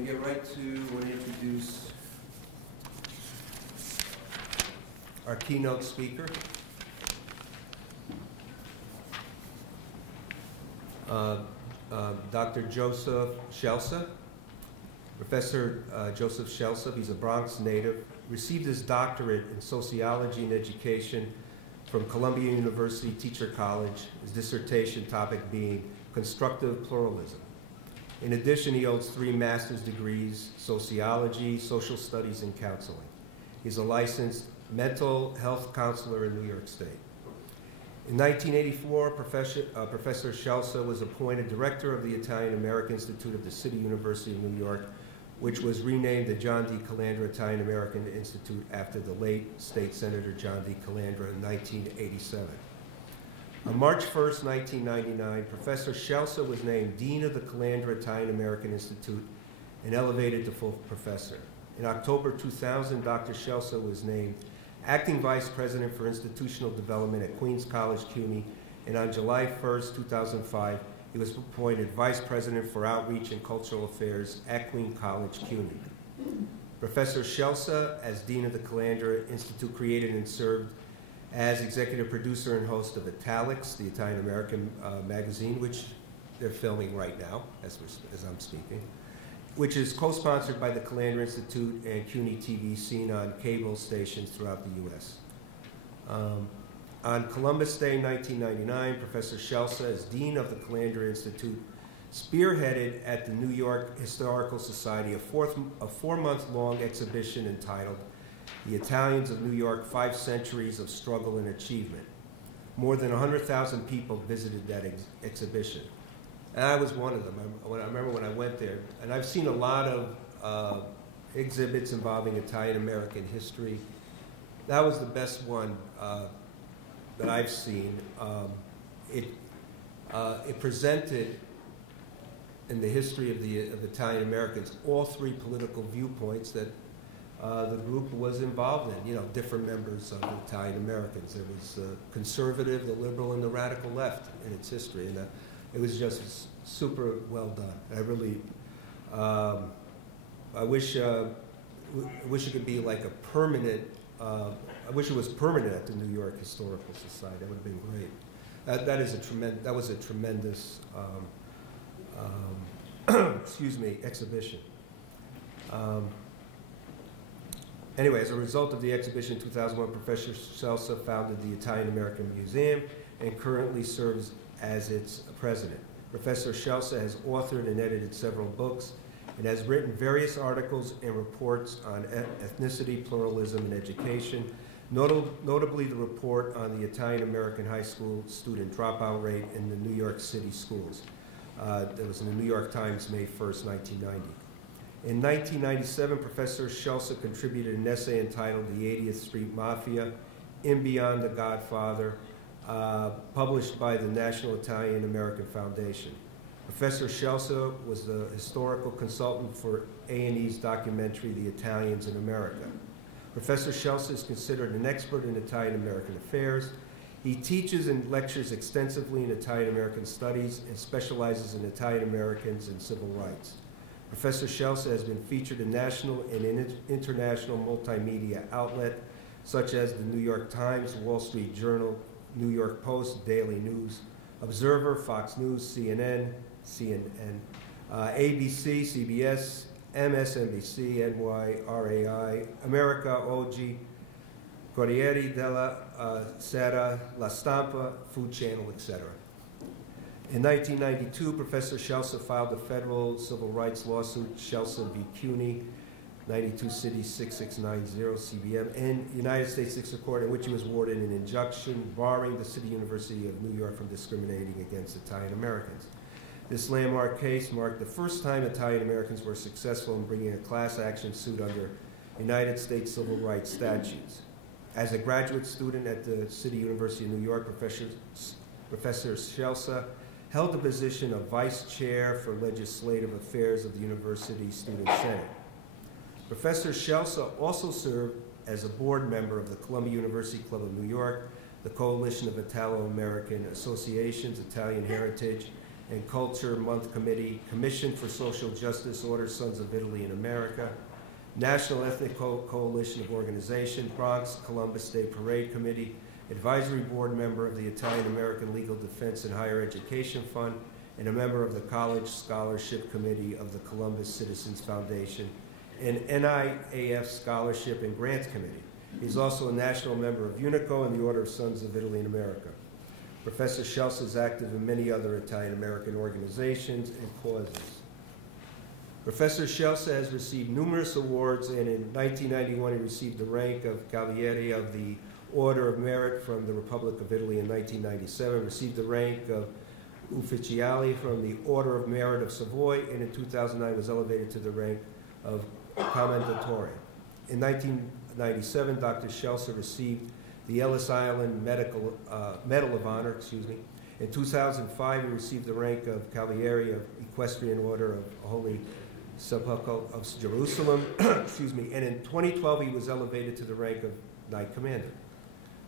going to get right to, I want to introduce our keynote speaker. Dr. Joseph Scelsa. Professor Joseph Scelsa, he's a Bronx native, received his doctorate in sociology and education from Columbia University Teacher College, his dissertation topic being constructive pluralism. In addition, he holds 3 master's degrees, sociology, social studies, and counseling. He's a licensed mental health counselor in New York State. In 1984, Professor Scelsa was appointed director of the Italian-American Institute of the City University of New York, which was renamed the John D. Calandra Italian-American Institute after the late State Senator John D. Calandra in 1987. On March 1st, 1999, Professor Scelsa was named Dean of the Calandra Italian-American Institute and elevated to full professor. In October 2000, Dr. Scelsa was named Acting Vice President for Institutional Development at Queens College, CUNY, and on July 1st, 2005, he was appointed Vice President for Outreach and Cultural Affairs at Queens College, CUNY. Professor Scelsa, as Dean of the Calandra Institute, created and served as executive producer and host of Italics, the Italian-American magazine, which they're filming right now as I'm speaking, which is co-sponsored by the Calandra Institute and CUNY TV, seen on cable stations throughout the U.S. On Columbus Day 1999, Professor Scelsa, as Dean of the Calandra Institute, spearheaded at the New York Historical Society a 4-month-long exhibition entitled The Italians of New York, 5 Centuries of Struggle and Achievement. More than 100,000 people visited that exhibition. And I was one of them. I remember when I went there, and I've seen a lot of exhibits involving Italian-American history. That was the best one that I've seen. It presented, in the history of Italian-Americans, all 3 political viewpoints that the group was involved in, different members of the Italian-Americans. There was the conservative, the liberal, and the radical left in its history. And it was just super well done. I really, I wish it could be like a permanent, I wish it was permanent at the New York Historical Society. That would have been great. That was a tremendous, excuse me, exhibition. Anyway, as a result of the exhibition in 2001, Professor Scelsa founded the Italian-American Museum and currently serves as its president. Professor Scelsa has authored and edited several books and has written various articles and reports on ethnicity, pluralism, and education, notably the report on the Italian-American high school student dropout rate in the New York City schools. That was in the New York Times, May 1st, 1990. In 1997, Professor Scelsa contributed an essay entitled The 80th Street Mafia, In Beyond the Godfather, published by the National Italian-American Foundation. Professor Scelsa was the historical consultant for A&E's documentary, The Italians in America. Professor Scelsa is considered an expert in Italian-American affairs. He teaches and lectures extensively in Italian-American studies and specializes in Italian-Americans and civil rights. Professor Scelsa has been featured in national and international multimedia outlets such as the New York Times, Wall Street Journal, New York Post, Daily News, Observer, Fox News, CNN, ABC, CBS, MSNBC, NY, RAI, America, OG, Corriere della Sera, La Stampa, Food Channel, etc. In 1992, Professor Scelsa filed a federal civil rights lawsuit, Scelsa v. CUNY, 92 City 6690 CBM, and United States District Court, in which he was awarded an injunction barring the City University of New York from discriminating against Italian Americans. This landmark case marked the first time Italian Americans were successful in bringing a class action suit under United States civil rights statutes. As a graduate student at the City University of New York, Professor Scelsa held the position of Vice Chair for Legislative Affairs of the University Student Senate. Professor Scelsa also served as a board member of the Columbia University Club of New York, the Coalition of Italo-American Associations, Italian Heritage, and Culture Month Committee, Commission for Social Justice, Order Sons of Italy in America, National Ethnic Coalition of Organization, Bronx Columbus Day Parade Committee, Advisory Board member of the Italian American Legal Defense and Higher Education Fund, and a member of the College Scholarship Committee of the Columbus Citizens Foundation, and NIAF Scholarship and Grants Committee. He's also a national member of UNICO and the Order of Sons of Italy in America. Professor Scelsa is active in many other Italian-American organizations and causes. Professor Scelsa has received numerous awards, and in 1991 he received the rank of Cavaliere of the Order of Merit from the Republic of Italy in 1997, received the rank of Ufficiale from the Order of Merit of Savoy, and in 2009 was elevated to the rank of Commendatore. In 1997, Dr. Scelsa received the Ellis Island Medal of Honor, In 2005, he received the rank of Cavaliere of Equestrian Order of Holy Sepulchre of Jerusalem, and in 2012, he was elevated to the rank of Knight Commander.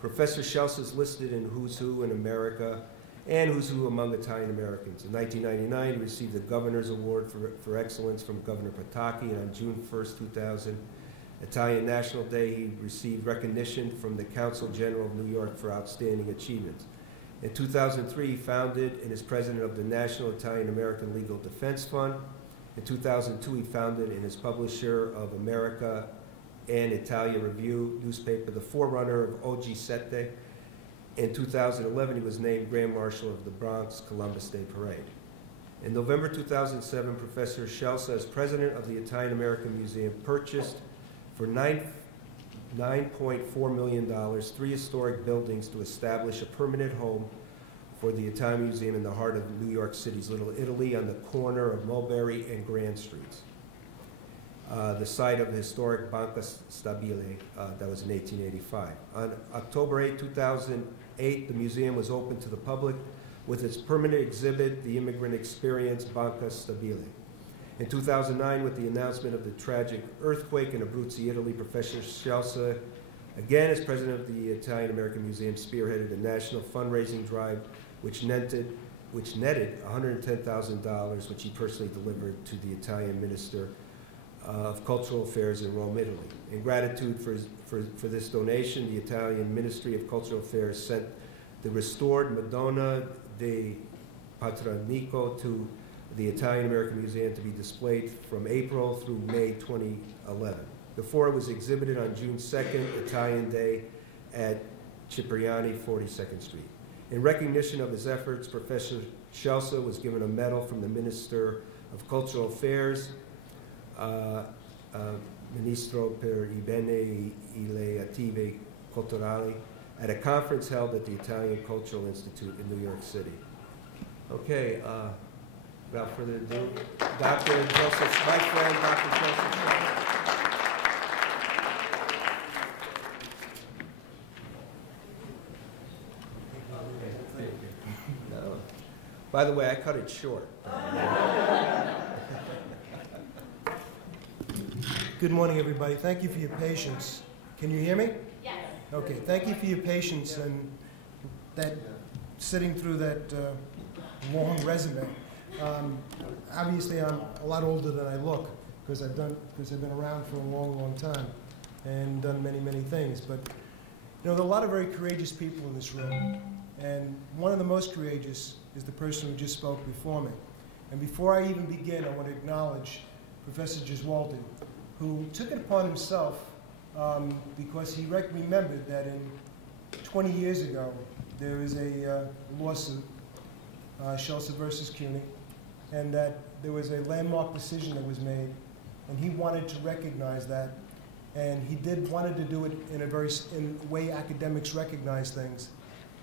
Professor Scelsa is listed in Who's Who in America and Who's Who among Italian Americans. In 1999, he received the Governor's Award for Excellence from Governor Pataki, and on June 1st, 2000, Italian National Day, he received recognition from the Council General of New York for outstanding achievements. In 2003, he founded and is president of the National Italian American Legal Defense Fund. In 2002, he founded and is publisher of America and Italia Review newspaper, the forerunner of Oggi Sette. In 2011, he was named Grand Marshal of the Bronx Columbus Day Parade. In November 2007, Professor Scelsa, as president of the Italian American Museum, purchased for $9.4 million 3 historic buildings to establish a permanent home for the Italian Museum in the heart of New York City's Little Italy on the corner of Mulberry and Grand Streets. The site of the historic Banca Stabile, that was in 1885. On October 8, 2008, the museum was opened to the public with its permanent exhibit, The Immigrant Experience, Banca Stabile. In 2009, with the announcement of the tragic earthquake in Abruzzi, Italy, Professor Scelsa, again as president of the Italian American Museum, spearheaded a national fundraising drive which netted $110,000, which he personally delivered to the Italian Minister of Cultural Affairs in Rome, Italy. In gratitude for this donation, the Italian Ministry of Cultural Affairs sent the restored Madonna de Patronico to the Italian American Museum to be displayed from April through May 2011. Before it was exhibited on June 2nd, Italian Day, at Cipriani, 42nd Street. In recognition of his efforts, Professor Scelsa was given a medal from the Minister of Cultural Affairs, Ministro per i Beni e le Attive Culturali, at a conference held at the Italian Cultural Institute in New York City. Okay, without further ado, Dr. Joseph, my friend, Dr. Joseph Scelsa. No. By the way, I cut it short. Good morning, everybody. Thank you for your patience. Can you hear me? Yes. Okay. Thank you for your patience and that sitting through that long resume. Obviously, I'm a lot older than I look because I've been around for a long, long time and done many, many things. But you know, there are a lot of very courageous people in this room, and one of the most courageous is the person who just spoke before me. And before I even begin, I want to acknowledge Professor Gesualdi, who took it upon himself because he remembered that 20 years ago there was a lawsuit, Scelsa versus CUNY, and that there was a landmark decision that was made, and he wanted to recognize that, and he wanted to do it in a way academics recognize things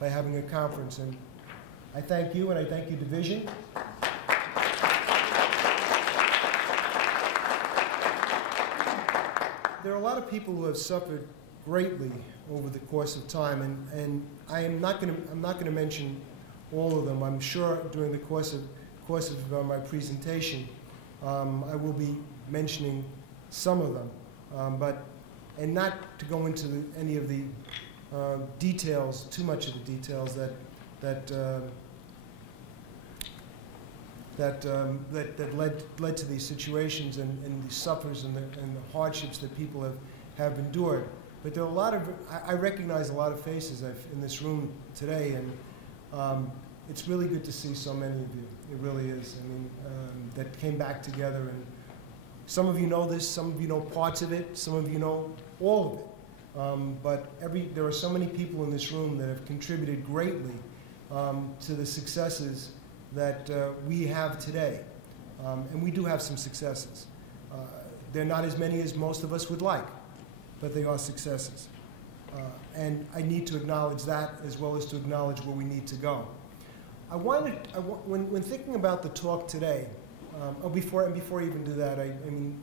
by having a conference. And I thank you, and I thank your division. There are a lot of people who have suffered greatly over the course of time, and I'm not going to mention all of them. I'm sure during the course of my presentation, I will be mentioning some of them, and not to go into any of the details, too much of the details that that led to these situations and the suffers and the hardships that people have endured. But there are a lot of, I recognize a lot of faces in this room today, and it's really good to see so many of you. It really is. I mean, that came back together, and some of you know this, some of you know parts of it, some of you know all of it. But there are so many people in this room that have contributed greatly to the successes that we have today. And we do have some successes. They're not as many as most of us would like, but they are successes. And I need to acknowledge that as well as to acknowledge where we need to go. When thinking about the talk today, before I even do that, I mean,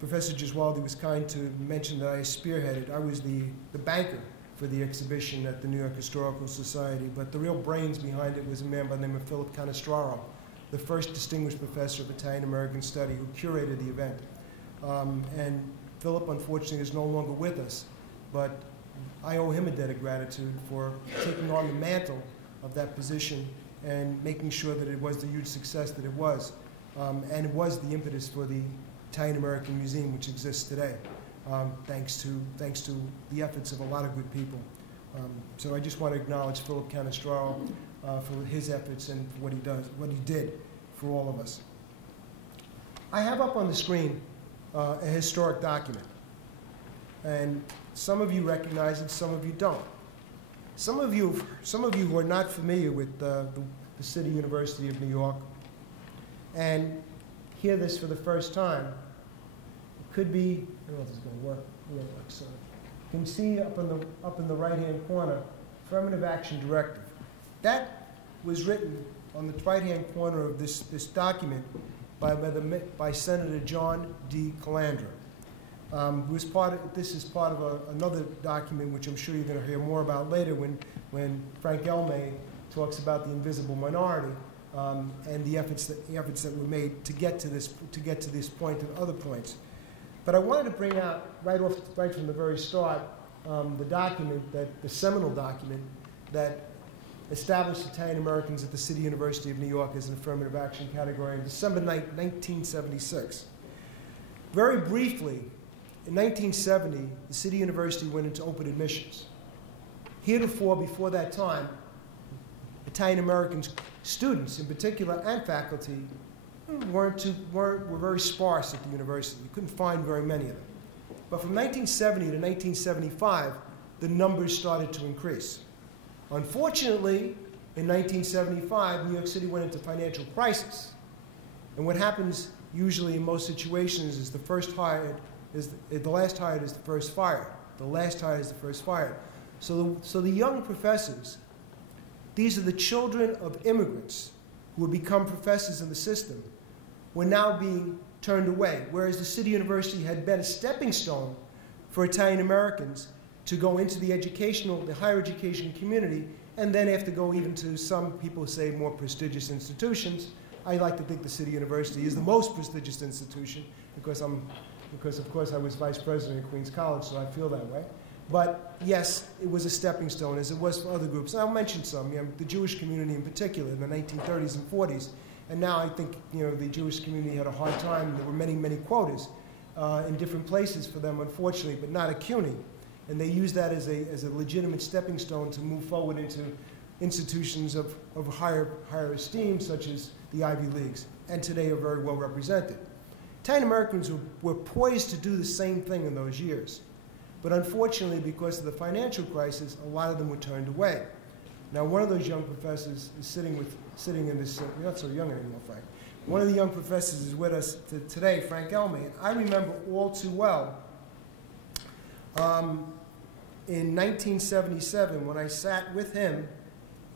Professor Gesualdi was kind to mention that I spearheaded. I was the banker for the exhibition at the New York Historical Society, but the real brains behind it was a man by the name of Philip Canestraro, the first distinguished professor of Italian-American study who curated the event. And Philip, unfortunately, is no longer with us, but I owe him a debt of gratitude for taking on the mantle of that position and making sure that it was the huge success that it was. And it was the impetus for the Italian-American Museum, which exists today, thanks to the efforts of a lot of good people. So I just want to acknowledge Philip Canestraro for his efforts and for what he did for all of us. I have up on the screen a historic document, and some of you recognize it, some of you don't. Some of you who are not familiar with the City University of New York and hear this for the first time, it could be, I don't know if this is going to work. Yeah, so you can see up in the right-hand corner, Affirmative Action Directive. That was written on the right-hand corner of this document by Senator John D. Calandra. This is part of another document which I'm sure you're going to hear more about later when Frank Elmay talks about the invisible minority and the efforts that were made to get to this point and other points. But I wanted to bring out right from the very start the seminal document that established Italian Americans at the City University of New York as an affirmative action category in December 1976. Very briefly, in 1970, the City University went into open admissions. Heretofore, before that time, Italian American students in particular and faculty were very sparse at the university. You couldn't find very many of them. But from 1970 to 1975, the numbers started to increase. Unfortunately, in 1975, New York City went into financial crisis. And what happens usually in most situations is the last hired is the first fired. The last hired is the first fired. So the young professors, these are the children of immigrants who would become professors in the system, were now being turned away, whereas the City University had been a stepping stone for Italian Americans to go into the higher education community, and then have to go even to, some people say, more prestigious institutions. I like to think the City University is the most prestigious institution because of course I was vice president at Queens College, so I feel that way. But yes, it was a stepping stone, as it was for other groups. And I'll mention some, the Jewish community in particular in the 1930s and 40s. And now I think the Jewish community had a hard time. There were many, many quotas in different places for them, unfortunately, but not at CUNY. And they used that as a legitimate stepping stone to move forward into institutions of higher esteem, such as the Ivy Leagues, and today are very well represented. Italian Americans were poised to do the same thing in those years. But unfortunately, because of the financial crisis, a lot of them were turned away. Now, one of those young professors is sitting in this, you're not so young anymore, Frank. One of the young professors is with us today, Frank Elmay. And I remember all too well, in 1977, when I sat with him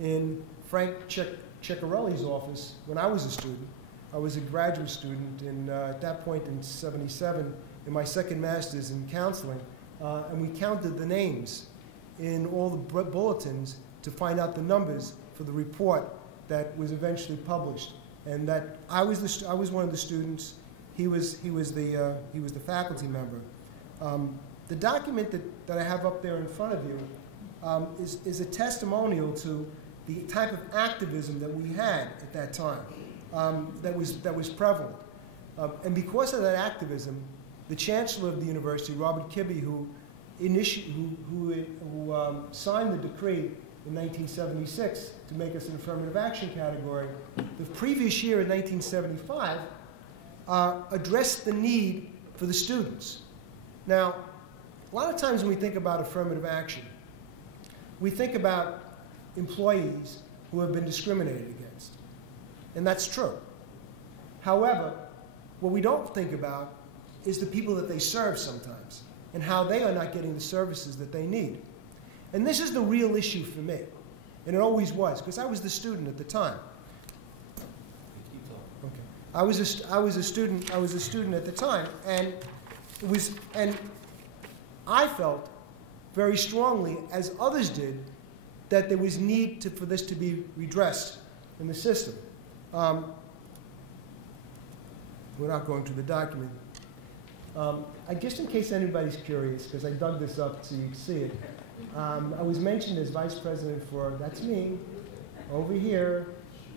in Frank Ciccarelli's office when I was a student. I was a graduate student at that point in 77 in my second master's in counseling. And we counted the names in all the bulletins to find out the numbers for the report that was eventually published. And that I was one of the students. He was the faculty member. The document that I have up there in front of you is a testimonial to the type of activism that we had at that time. that was prevalent. And because of that activism, the chancellor of the university, Robert Kibbe, who signed the decree in 1976 to make us an affirmative action category, the previous year in 1975 addressed the need for the students. Now, a lot of times when we think about affirmative action, we think about employees who have been discriminated against. And that's true. However, what we don't think about is the people that they serve sometimes and how they are not getting the services that they need. And this is the real issue for me. And it always was, because I was the student at the time. Okay. I was a student at the time, and I felt very strongly, as others did, that there was need for this to be redressed in the system. We're not going through the document. I guess in case anybody's curious, because I dug this up so you can see it, I was mentioned as vice president for, that's me, over here,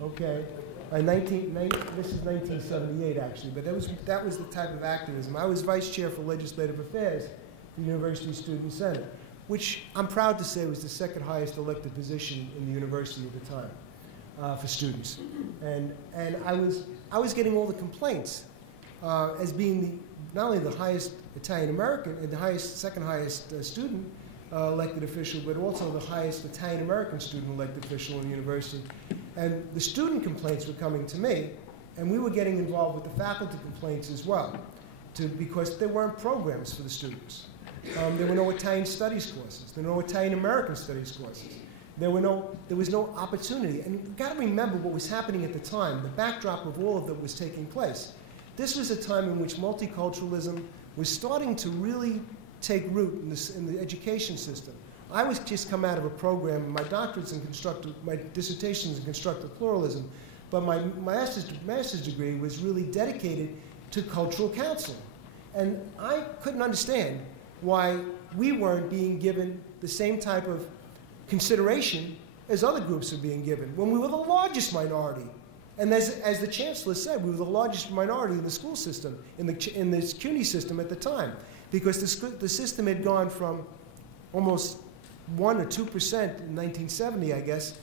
okay. This is 1978 actually, but that was the type of activism. I was vice chair for legislative affairs for the University Student Senate, which I'm proud to say was the second highest elected position in the university at the time for students. And I was getting all the complaints as being not only the highest Italian American and the second highest student elected official, but also the highest Italian American student elected official in the university. And the student complaints were coming to me, and we were getting involved with the faculty complaints as well, because there weren't programs for the students. There were no Italian studies courses. There were no Italian American studies courses. There was no opportunity. And you've got to remember what was happening at the time, the backdrop of all of that was taking place. This was a time in which multiculturalism was starting to really take root in the education system. I was just come out of a program, my dissertation is in constructive pluralism, but my master's degree was really dedicated to cultural counseling. And I couldn't understand why we weren't being given the same type of consideration as other groups are being given, when we were the largest minority. And as the chancellor said, we were the largest minority in the school system, in the CUNY system at the time, because the system had gone from almost 1 or 2% in 1970, I guess,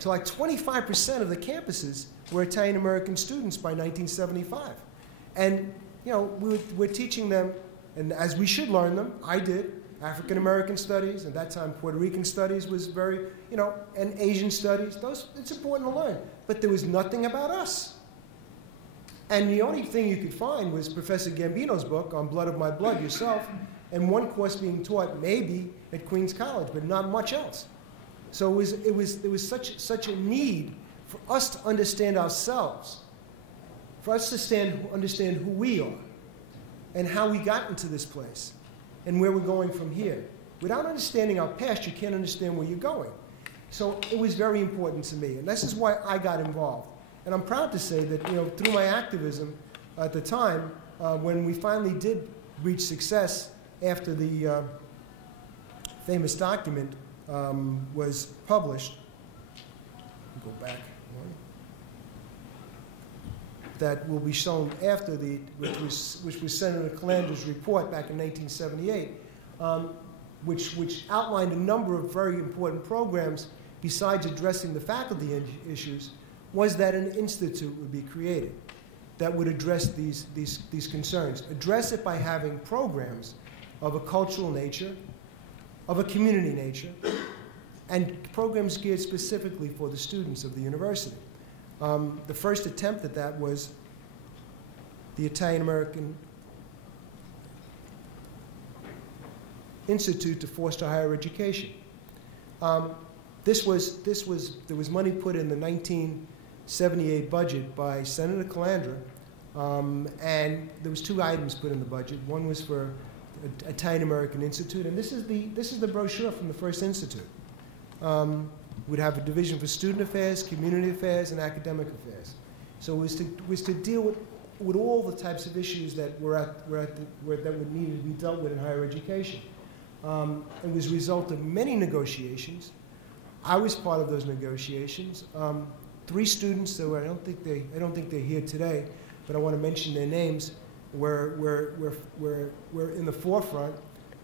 to like 25% of the campuses were Italian American students by 1975. And we're teaching them, and as we should learn them, I did, African American studies, at that time Puerto Rican studies was very, and Asian studies, it's important to learn. But there was nothing about us. And the only thing you could find was Professor Gambino's book, On Blood of My Blood, Yourself, and one course being taught maybe at Queens College, but not much else. So there was such a need for us to understand ourselves, for us to understand who we are, and how we got into this place, and where we're going from here. Without understanding our past, you can't understand where you're going. So it was very important to me, and this is why I got involved. And I'm proud to say that through my activism at the time, when we finally did reach success after the famous document was published, go back one, that will be shown after which was Senator Calandra's report back in 1978, which outlined a number of very important programs besides addressing the faculty issues, was that an institute would be created that would address these concerns. Address it by having programs of a cultural nature, of a community nature, and programs geared specifically for the students of the university. The first attempt at that was the Italian American Institute to Foster Higher Education. There was money put in the 1978 budget by Senator Calandra, and there was 2 items put in the budget. One was for Italian American Institute, and this is the brochure from the first institute. We'd have a division for student affairs, community affairs, and academic affairs. So it was to deal with all the types of issues that that would need to be dealt with in higher education. It was a result of many negotiations. I was part of those negotiations. three students that were, I don't think they're here today, but I want to mention their names, were in the forefront.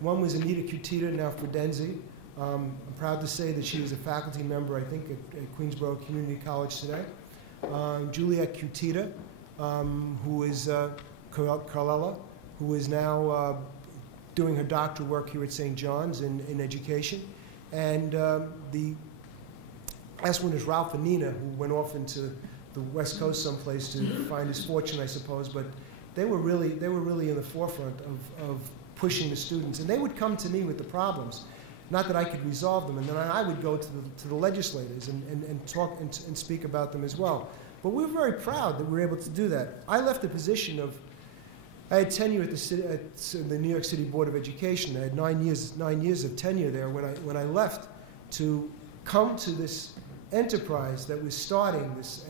One was Anita Cutita, now Fredenzi. I'm proud to say that she was a faculty member, I think, at Queensborough Community College today. Juliet Cutita, who is Carlella, who is now doing her doctoral work here at St. John's in education. And the last one is Ralph Anina, who went off into the West Coast someplace to find his fortune, I suppose. But they were really in the forefront of pushing the students. And they would come to me with the problems. Not that I could resolve them, and then I would go to the legislators and talk and speak about them as well. But we were very proud that we were able to do that. I left the position of, I had tenure at the New York City Board of Education. I had 9 years of tenure there when I left to come to this enterprise that was starting this,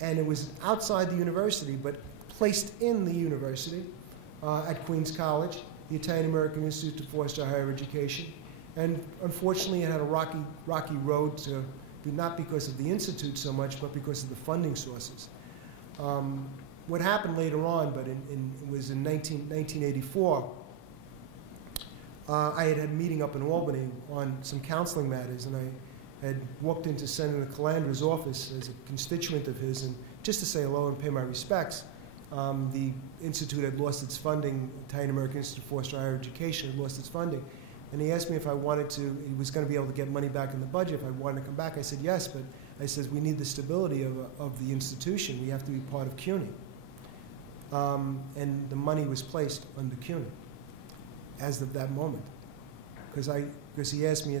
and it was outside the university, but placed in the university at Queens College, the Italian American Institute to Foster Higher Education. And unfortunately, it had a rocky road to, not because of the institute so much, but because of the funding sources. What happened later on, but it was in 1984, I had a meeting up in Albany on some counseling matters, and I had walked into Senator Calandra's office as a constituent of his, and just to say hello and pay my respects. The institute had lost its funding, Italian American Institute to Foster Higher Education had lost its funding. And he asked me if I wanted to, he was going to be able to get money back in the budget, if I wanted to come back. I said yes, but I said, we need the stability of the institution. We have to be part of CUNY. And the money was placed under CUNY as of that moment. Because he asked me